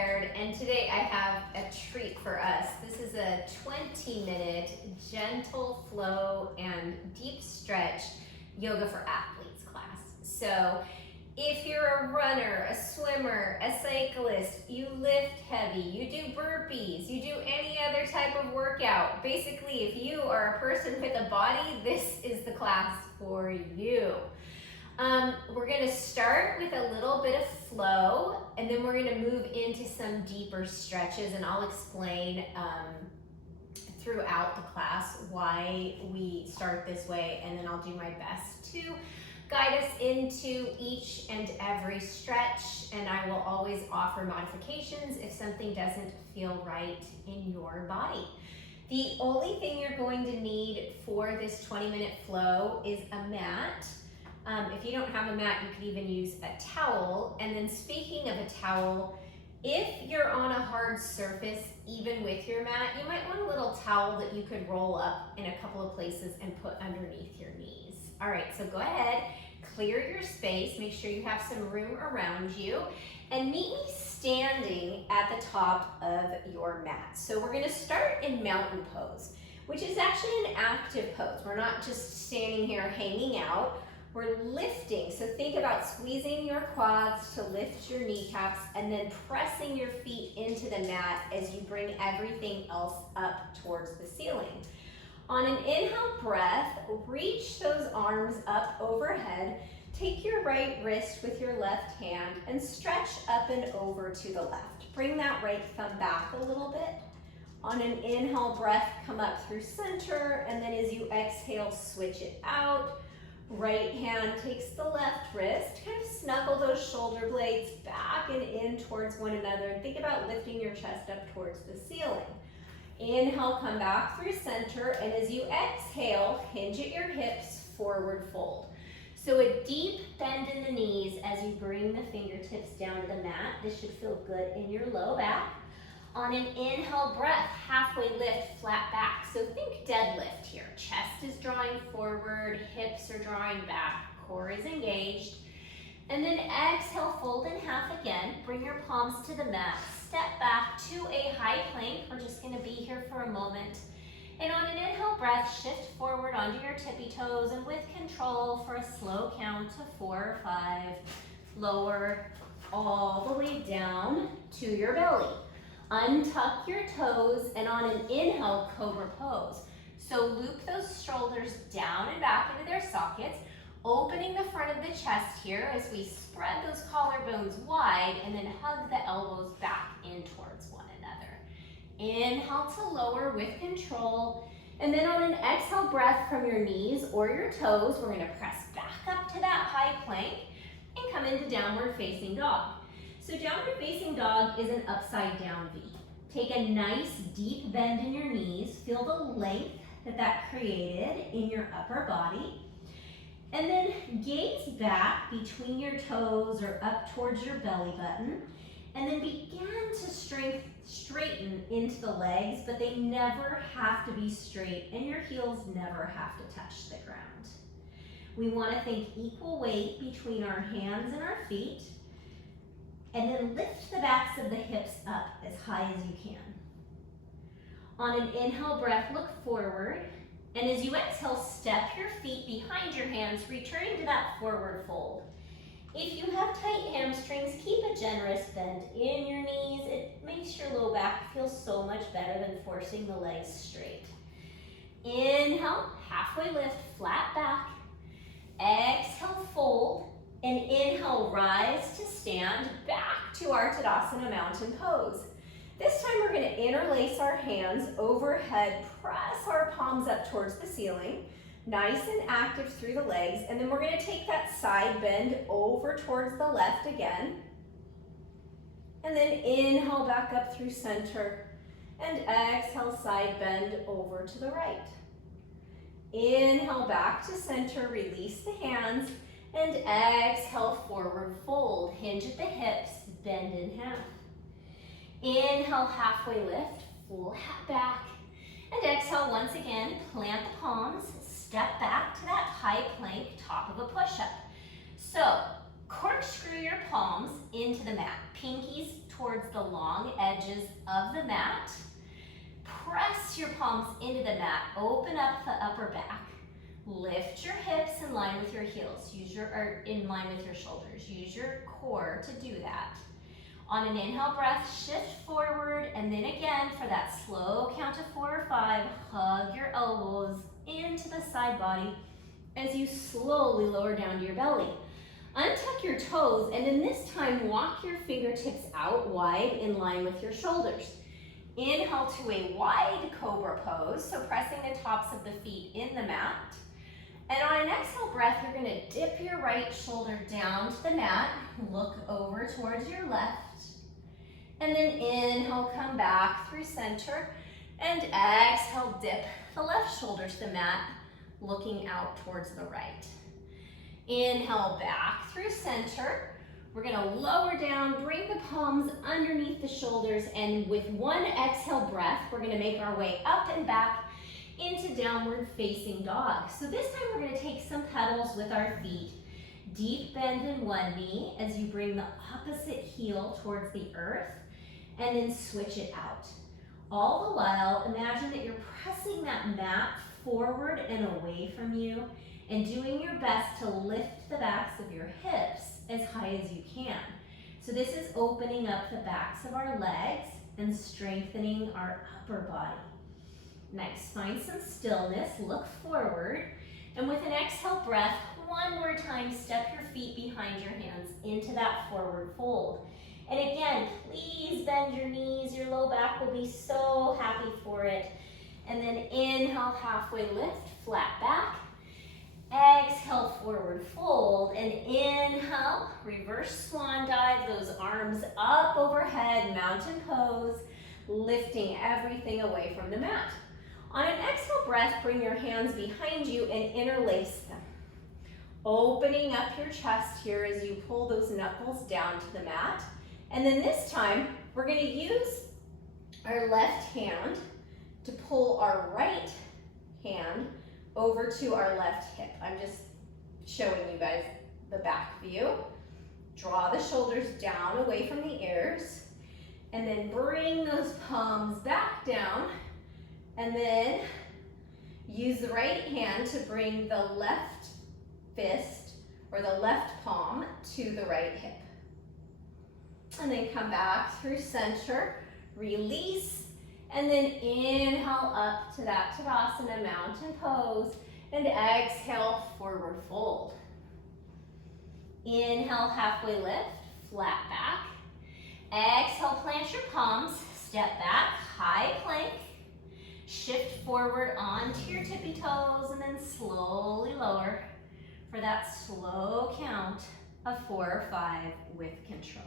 prepared, and today I have a treat for us. This is a 20-minute gentle flow and deep stretch yoga for athletes class. So if you're a runner, a swimmer, a cyclist, you lift heavy, you do burpees, you do any other type of workout, basically if you are a person with a body, this is the class for you. We're going to start with a little bit of flow, and then we're going to move into some deeper stretches, and I'll explain throughout the class why we start this way, and then I'll do my best to guide us into each and every stretch, and I will always offer modifications if something doesn't feel right in your body. The only thing you're going to need for this 20-minute flow is a mat. If you don't have a mat, you could even use a towel. And then speaking of a towel, if you're on a hard surface, even with your mat, you might want a little towel that you could roll up in a couple of places and put underneath your knees. All right, so go ahead, clear your space, make sure you have some room around you, and meet me standing at the top of your mat. So we're gonna start in mountain pose, which is actually an active pose. We're not just standing here hanging out. We're lifting, so think about squeezing your quads to lift your kneecaps and then pressing your feet into the mat as you bring everything else up towards the ceiling. On an inhale breath, reach those arms up overhead. Take your right wrist with your left hand and stretch up and over to the left. Bring that right thumb back a little bit. On an inhale breath, come up through center, and then as you exhale, switch it out. Right hand takes the left wrist, kind of snuggle those shoulder blades back and in towards one another, and think about lifting your chest up towards the ceiling. Inhale, come back through center, and as you exhale, hinge at your hips, forward fold. So a deep bend in the knees as you bring the fingertips down to the mat. This should feel good in your low back. On an inhale breath, halfway lift, flat back. So think deadlift here. Chest is drawing forward, hips are drawing back, core is engaged. And then exhale, fold in half again. Bring your palms to the mat. Step back to a high plank. We're just gonna be here for a moment. And on an inhale breath, shift forward onto your tippy toes, and with control for a slow count of 4 or 5, lower all the way down to your belly. Untuck your toes, and on an inhale, cobra pose. So loop those shoulders down and back into their sockets, opening the front of the chest here as we spread those collarbones wide and then hug the elbows back in towards one another. Inhale to lower with control, and then on an exhale breath from your knees or your toes, we're gonna press back up to that high plank and come into downward facing dog. So downward facing dog is an upside down V. Take a nice deep bend in your knees. Feel the length that created in your upper body. And then gaze back between your toes or up towards your belly button. And then begin to straighten into the legs, but they never have to be straight, and your heels never have to touch the ground. We want to think equal weight between our hands and our feet. And then lift the backs of the hips up as high as you can. On an inhale breath, look forward. And as you exhale, step your feet behind your hands, returning to that forward fold. If you have tight hamstrings, keep a generous bend in your knees. It makes your low back feel so much better than forcing the legs straight. Inhale, halfway lift, flat back. Exhale, fold. And inhale, rise to stand, back to our Tadasana mountain pose. This time we're gonna interlace our hands overhead, press our palms up towards the ceiling, nice and active through the legs, and then we're gonna take that side bend over towards the left again. And then inhale back up through center, and exhale, side bend over to the right. Inhale back to center, release the hands, and exhale, forward fold. Hinge at the hips, bend in half. Inhale, halfway lift, full hat back. And exhale, once again, plant the palms, step back to that high plank, top of a push-up. So corkscrew your palms into the mat, pinkies towards the long edges of the mat. Press your palms into the mat. Open up the upper back. Lift your hips in line with your heels. Or in line with your shoulders. Use your core to do that. On an inhale breath, shift forward, and then again for that slow count of 4 or 5, hug your elbows into the side body as you slowly lower down to your belly. Untuck your toes, and then this time walk your fingertips out wide in line with your shoulders. Inhale to a wide cobra pose, so pressing the tops of the feet in the mat. And on an exhale breath, you're gonna dip your right shoulder down to the mat, look over towards your left, and then inhale, come back through center, and exhale, dip the left shoulder to the mat, looking out towards the right. Inhale, back through center. We're gonna lower down, bring the palms underneath the shoulders, and with one exhale breath, we're gonna make our way up and back into downward facing dog. So this time we're gonna take some pedals with our feet. Deep bend in one knee as you bring the opposite heel towards the earth, and then switch it out. All the while, imagine that you're pressing that mat forward and away from you and doing your best to lift the backs of your hips as high as you can. So this is opening up the backs of our legs and strengthening our upper body. Nice, find some stillness, look forward, and with an exhale breath, one more time, step your feet behind your hands into that forward fold. And again, please bend your knees, your low back will be so happy for it. And then inhale, halfway lift, flat back. Exhale, forward fold, and inhale, reverse swan dive, those arms up overhead, mountain pose, lifting everything away from the mat. On an exhale breath, bring your hands behind you and interlace them. Opening up your chest here as you pull those knuckles down to the mat. And then this time, we're gonna use our left hand to pull our right hand over to our left hip. I'm just showing you guys the back view. Draw the shoulders down away from the ears, and then bring those palms back down, and then use the right hand to bring the left fist or the left palm to the right hip. And then come back through center, release, and then inhale up to that Tadasana mountain pose, and exhale, forward fold. Inhale, halfway lift, flat back. Exhale, plant your palms, step back, high plank. Shift forward onto your tippy toes, and then slowly lower for that slow count of 4 or 5 with control.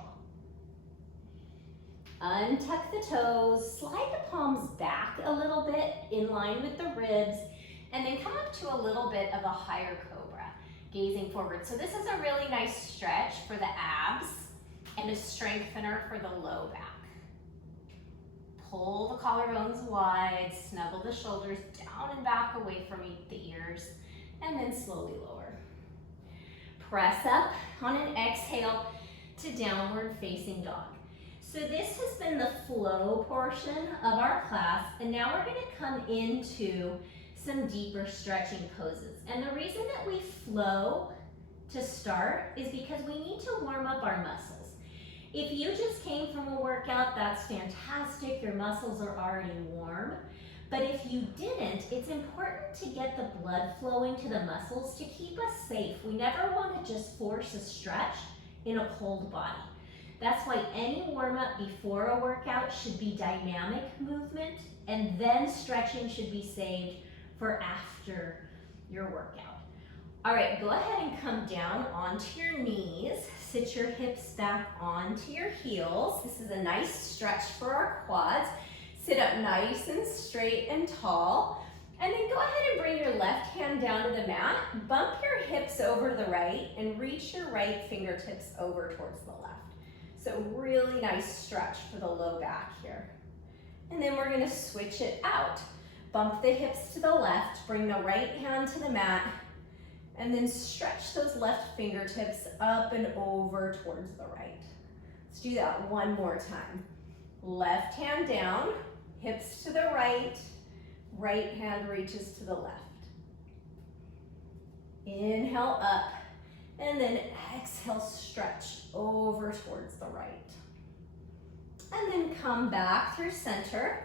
Untuck the toes, slide the palms back a little bit in line with the ribs, and then come up to a little bit of a higher cobra, gazing forward. So this is a really nice stretch for the abs and a strengthener for the low back. Pull the collarbones wide, snuggle the shoulders down and back away from the ears, and then slowly lower. Press up on an exhale to downward facing dog. So this has been the flow portion of our class, and now we're going to come into some deeper stretching poses. And the reason that we flow to start is because we need to warm up our muscles. If you just came from a workout, that's fantastic, your muscles are already warm. But if you didn't, it's important to get the blood flowing to the muscles to keep us safe. We never want to just force a stretch in a cold body. That's why any warm-up before a workout should be dynamic movement, and then stretching should be saved for after your workout. All right, go ahead and come down onto your knees. Sit your hips back onto your heels. This is a nice stretch for our quads. Sit up nice and straight and tall. And then go ahead and bring your left hand down to the mat. Bump your hips over to the right and reach your right fingertips over towards the left. So really nice stretch for the low back here. And then we're gonna switch it out. Bump the hips to the left, bring the right hand to the mat, and then stretch those left fingertips up and over towards the right. Let's do that one more time. Left hand down, hips to the right, right hand reaches to the left. Inhale up, and then exhale, stretch over towards the right. And then come back through center.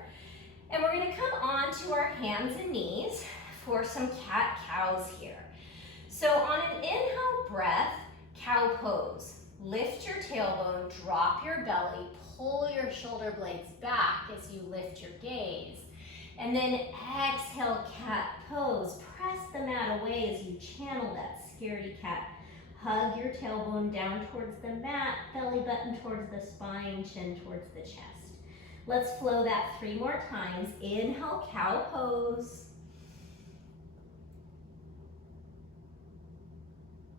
And we're gonna come onto our hands and knees for some cat-cows here. So on an inhale breath, cow pose. Lift your tailbone, drop your belly, pull your shoulder blades back as you lift your gaze. And then exhale, cat pose. Press the mat away as you channel that scaredy cat. Hug your tailbone down towards the mat, belly button towards the spine, chin towards the chest. Let's flow that 3 more times. Inhale, cow pose.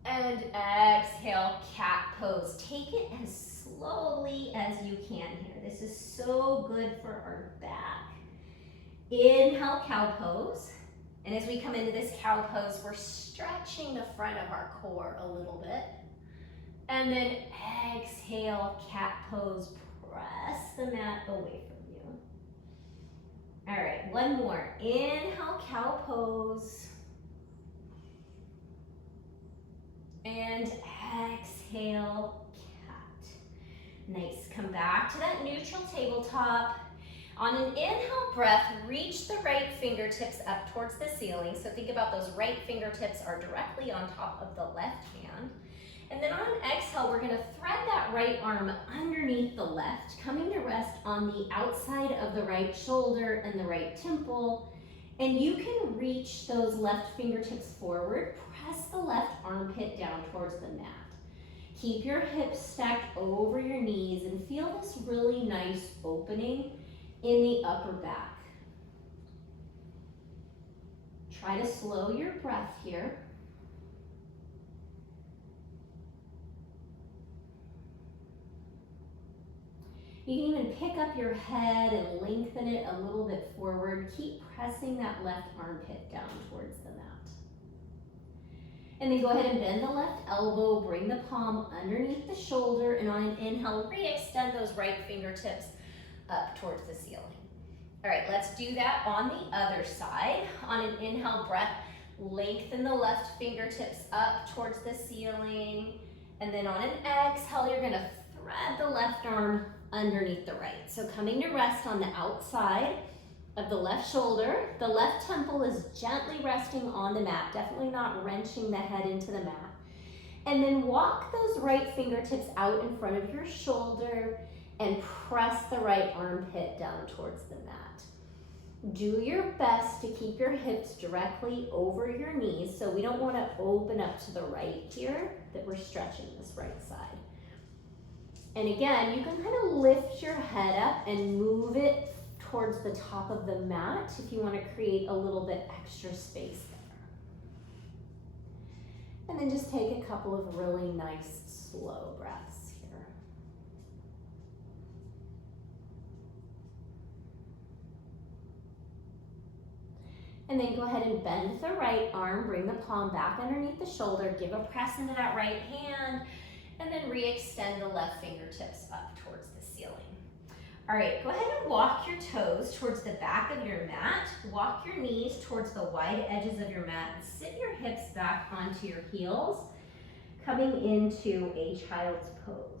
And exhale, cat pose. Take it as slowly as you can here. This is so good for our back. Inhale, cow pose. And as we come into this cow pose, we're stretching the front of our core a little bit. And then exhale, cat pose. Press the mat away from you. All right, one more. Inhale, cow pose. And exhale, cat. Nice, come back to that neutral tabletop. On an inhale breath, reach the right fingertips up towards the ceiling. So think about those right fingertips are directly on top of the left hand. And then on an exhale, we're gonna thread that right arm underneath the left, coming to rest on the outside of the right shoulder and the right temple. And you can reach those left fingertips forward, press the left armpit down towards the mat. Keep your hips stacked over your knees and feel this really nice opening in the upper back. Try to slow your breath here. You can even pick up your head and lengthen it a little bit forward. Keep pressing that left armpit down towards the mat. And then go ahead and bend the left elbow, bring the palm underneath the shoulder, and on an inhale, re-extend those right fingertips up towards the ceiling. All right, let's do that on the other side. On an inhale breath, lengthen the left fingertips up towards the ceiling. And then on an exhale, you're gonna thread the left arm underneath the right. So coming to rest on the outside of the left shoulder. The left temple is gently resting on the mat, definitely not wrenching the head into the mat. And then walk those right fingertips out in front of your shoulder and press the right armpit down towards the mat. Do your best to keep your hips directly over your knees, so we don't want to open up to the right here, that we're stretching this right side. And again, you can kind of lift your head up and move it towards the top of the mat if you want to create a little bit extra space there. And then just take a couple of really nice slow breaths here. And then go ahead and bend the right arm, bring the palm back underneath the shoulder, give a press into that right hand, and then re-extend the left fingertips up towards the ceiling. All right, go ahead and walk your toes towards the back of your mat. Walk your knees towards the wide edges of your mat and sit your hips back onto your heels, coming into a child's pose.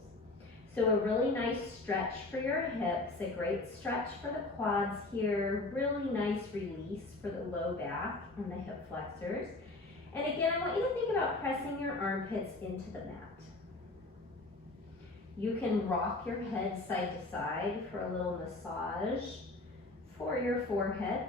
So a really nice stretch for your hips, a great stretch for the quads here, really nice release for the low back and the hip flexors. And again, I want you to think about pressing your armpits into the mat. You can rock your head side to side for a little massage for your forehead.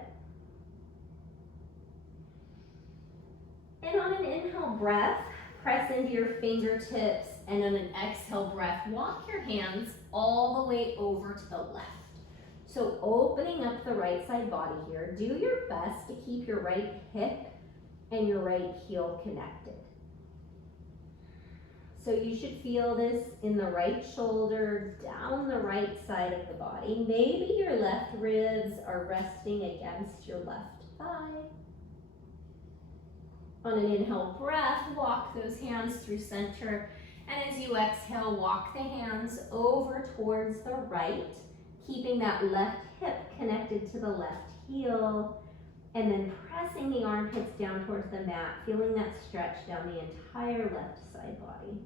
And on an inhale breath, press into your fingertips, and on an exhale breath, walk your hands all the way over to the left. So opening up the right side body here, do your best to keep your right hip and your right heel connected. So you should feel this in the right shoulder, down the right side of the body. Maybe your left ribs are resting against your left thigh. On an inhale breath, walk those hands through center And as you exhale, walk the hands over towards the right, keeping that left hip connected to the left heel, and then pressing the armpits down towards the mat, feeling that stretch down the entire left side body.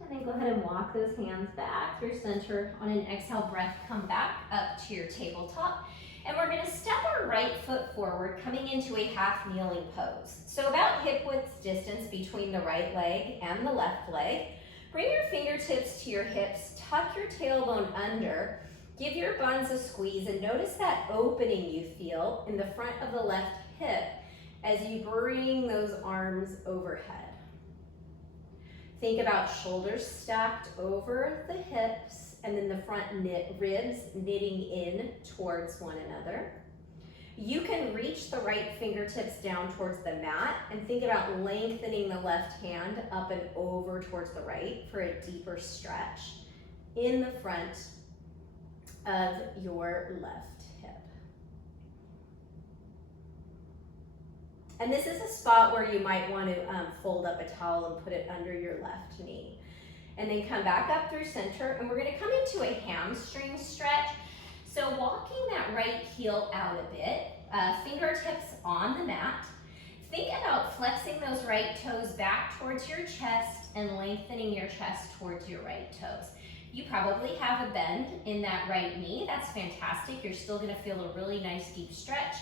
And then go ahead and walk those hands back through center. On an exhale breath, come back up to your tabletop. And we're gonna step our right foot forward, coming into a half kneeling pose. So about hip width distance between the right leg and the left leg. Bring your fingertips to your hips, tuck your tailbone under, give your buns a squeeze, and notice that opening you feel in the front of the left hip as you bring those arms overhead. Think about shoulders stacked over the hips and then the front ribs knitting in towards one another. You can reach the right fingertips down towards the mat and think about lengthening the left hand up and over towards the right for a deeper stretch in the front of your left hip. And this is a spot where you might want to fold up a towel and put it under your left knee. And then come back up through center, and we're gonna come into a hamstring stretch. So walking that right heel out a bit, fingertips on the mat. Think about flexing those right toes back towards your chest and lengthening your chest towards your right toes. You probably have a bend in that right knee. That's fantastic. You're still gonna feel a really nice deep stretch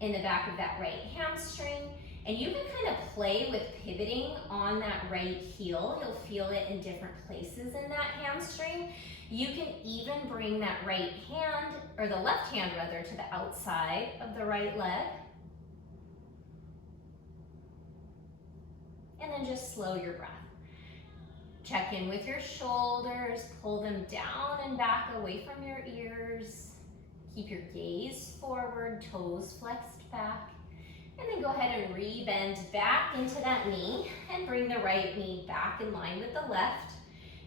in the back of that right hamstring. And you can kind of play with pivoting on that right heel. You'll feel it in different places in that hamstring. You can even bring that right hand, or the left hand rather, to the outside of the right leg. And then just slow your breath. Check in with your shoulders, pull them down and back away from your ears. Keep your gaze forward, toes flexed back. And then go ahead and re-bend back into that knee and bring the right knee back in line with the left.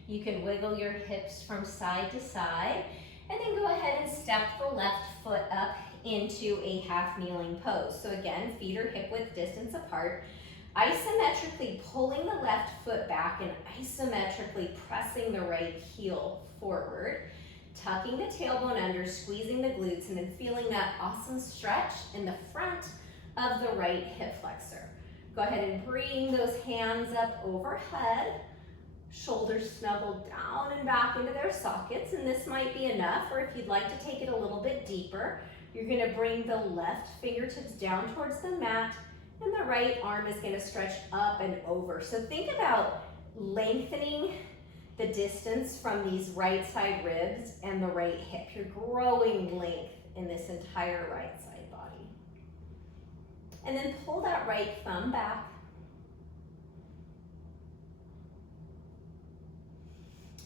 You can wiggle your hips from side to side, and then go ahead and step the left foot up into a half kneeling pose. So again, feet are hip width distance apart, isometrically pulling the left foot back and isometrically pressing the right heel forward, tucking the tailbone under, squeezing the glutes, and then feeling that awesome stretch in the front of the right hip flexor. Go ahead and bring those hands up overhead, shoulders snuggled down and back into their sockets, and this might be enough, or if you'd like to take it a little bit deeper, you're gonna bring the left fingertips down towards the mat, and the right arm is gonna stretch up and over. So think about lengthening the distance from these right side ribs and the right hip. You're growing length in this entire right side body. And then pull that right thumb back.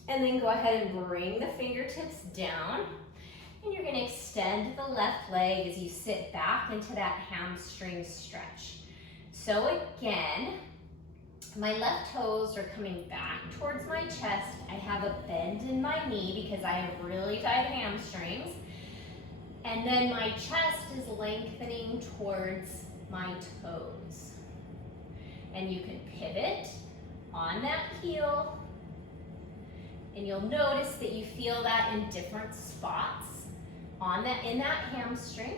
And then go ahead and bring the fingertips down. And you're gonna extend the left leg as you sit back into that hamstring stretch. So again, my left toes are coming back towards my chest. I have a bend in my knee because I have really tight hamstrings. And then my chest is lengthening towards my toes. And you can pivot on that heel. And you'll notice that you feel that in different spots in that hamstring.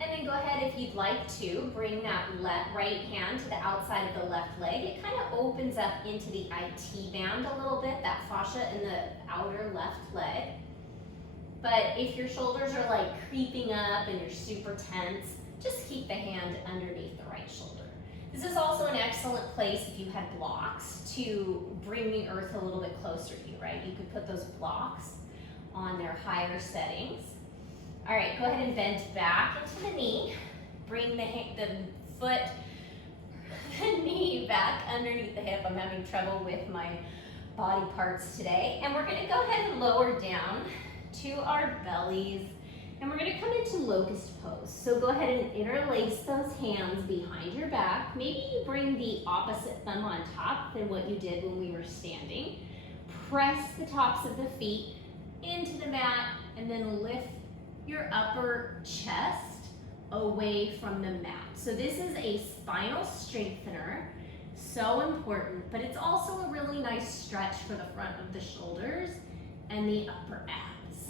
And then go ahead, if you'd like to, bring that right hand to the outside of the left leg. It kind of opens up into the IT band a little bit, that fascia in the outer left leg. But if your shoulders are like creeping up and you're super tense, just keep the hand underneath the right shoulder. This is also an excellent place if you had blocks to bring the earth a little bit closer to you, right? You could put those blocks on their higher settings. All right, go ahead and bend back into the knee. Bring the foot, the knee back underneath the hip. I'm having trouble with my body parts today. And we're gonna go ahead and lower down to our bellies. And we're gonna come into locust pose. So go ahead and interlace those hands behind your back. Maybe you bring the opposite thumb on top than what you did when we were standing. Press the tops of the feet into the mat and then lift your upper chest away from the mat. So this is a spinal strengthener, so important, but it's also a really nice stretch for the front of the shoulders and the upper abs.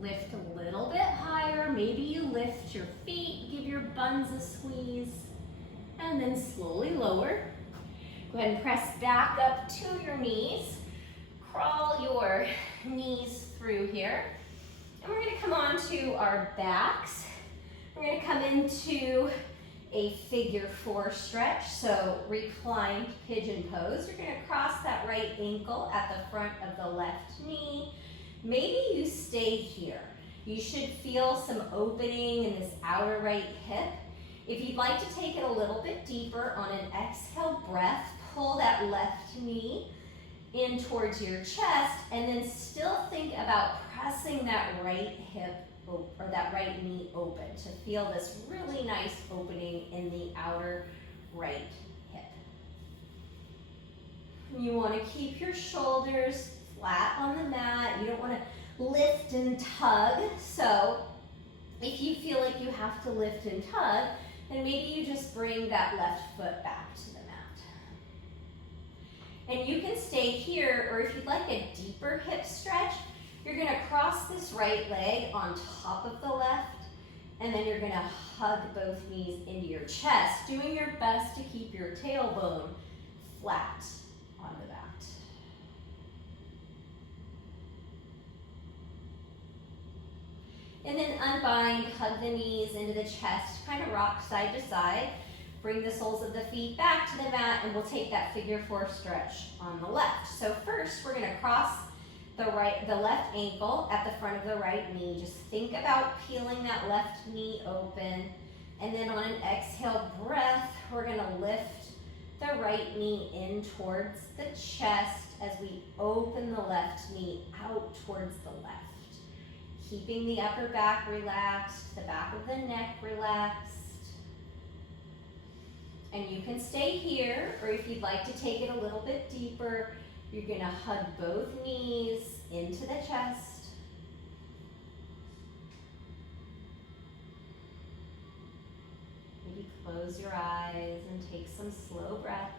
Lift a little bit higher. Maybe you lift your feet, give your buns a squeeze, and then slowly lower. Go ahead and press back up to your knees. Crawl your knees through here. And we're gonna come onto our backs. We're gonna come into a figure 4 stretch. So reclined pigeon pose. You're gonna cross that right ankle at the front of the left knee. Maybe you stay here. You should feel some opening in this outer right hip. If you'd like to take it a little bit deeper on an exhale breath, pull that left knee in towards your chest, and then still think about pressing that right hip or that right knee open to feel this really nice opening in the outer right hip. You want to keep your shoulders flat on the mat. You don't want to lift and tug. So if you feel like you have to lift and tug, then maybe you just bring that left foot back to the mat. And you can stay here, or if you'd like a deeper hip stretch, you're gonna cross this right leg on top of the left, and then you're gonna hug both knees into your chest, doing your best to keep your tailbone flat on the mat. And then unbind, hug the knees into the chest, kind of rock side to side. Bring the soles of the feet back to the mat, and we'll take that figure 4 stretch on the left. So first, we're gonna cross the left ankle at the front of the right knee. Just think about peeling that left knee open. And then on an exhale breath, we're gonna lift the right knee in towards the chest as we open the left knee out towards the left. Keeping the upper back relaxed, the back of the neck relaxed. And you can stay here, or if you'd like to take it a little bit deeper, you're gonna hug both knees into the chest. Maybe close your eyes and take some slow breaths.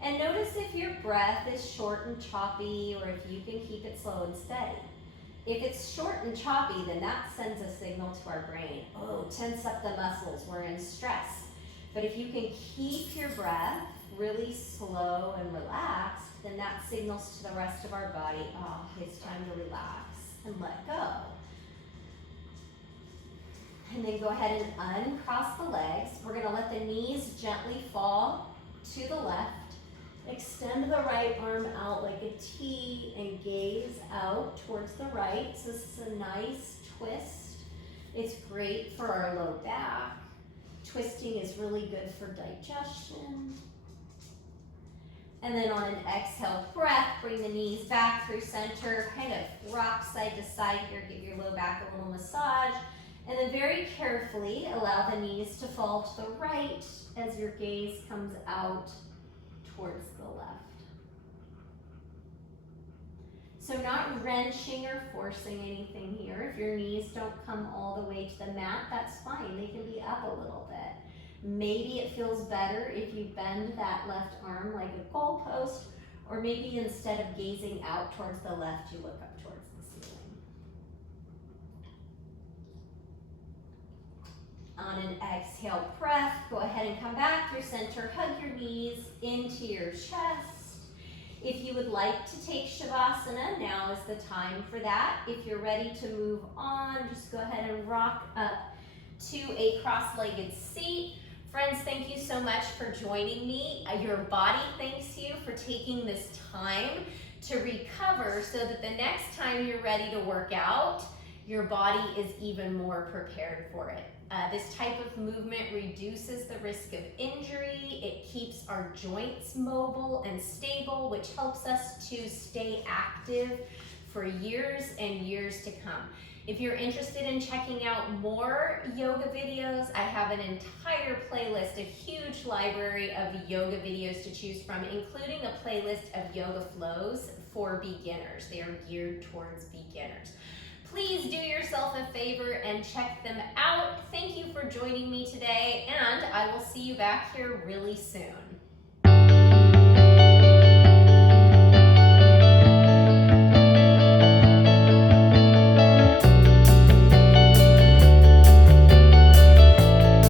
And notice if your breath is short and choppy, or if you can keep it slow and steady. If it's short and choppy, then that sends a signal to our brain. Oh, tense up the muscles, we're in stress. But if you can keep your breath really slow and relaxed, then that signals to the rest of our body, oh, it's time to relax and let go. And then go ahead and uncross the legs. We're gonna let the knees gently fall to the left. Extend the right arm out like a T and gaze out towards the right. So this is a nice twist. It's great for our low back. Twisting is really good for digestion. And then on an exhale breath, bring the knees back through center, kind of rock side to side here, give your low back a little massage. And then very carefully allow the knees to fall to the right as your gaze comes out towards the left. So not wrenching or forcing anything here. If your knees don't come all the way to the mat, that's fine. They can be up a little bit. Maybe it feels better if you bend that left arm like a goalpost, or maybe instead of gazing out towards the left, you look up towards the ceiling. On an exhale breath, go ahead and come back through center. Hug your knees into your chest. If you would like to take Shavasana, now is the time for that. If you're ready to move on, just go ahead and rock up to a cross-legged seat. Friends, thank you so much for joining me. Your body thanks you for taking this time to recover so that the next time you're ready to work out, your body is even more prepared for it. This type of movement reduces the risk of injury. It keeps our joints mobile and stable, which helps us to stay active for years and years to come. If you're interested in checking out more yoga videos, I have an entire playlist, a huge library of yoga videos to choose from, including a playlist of yoga flows for beginners. They are geared towards beginners. Please do yourself a favor and check them out. Thank you for joining me today, and I will see you back here really soon.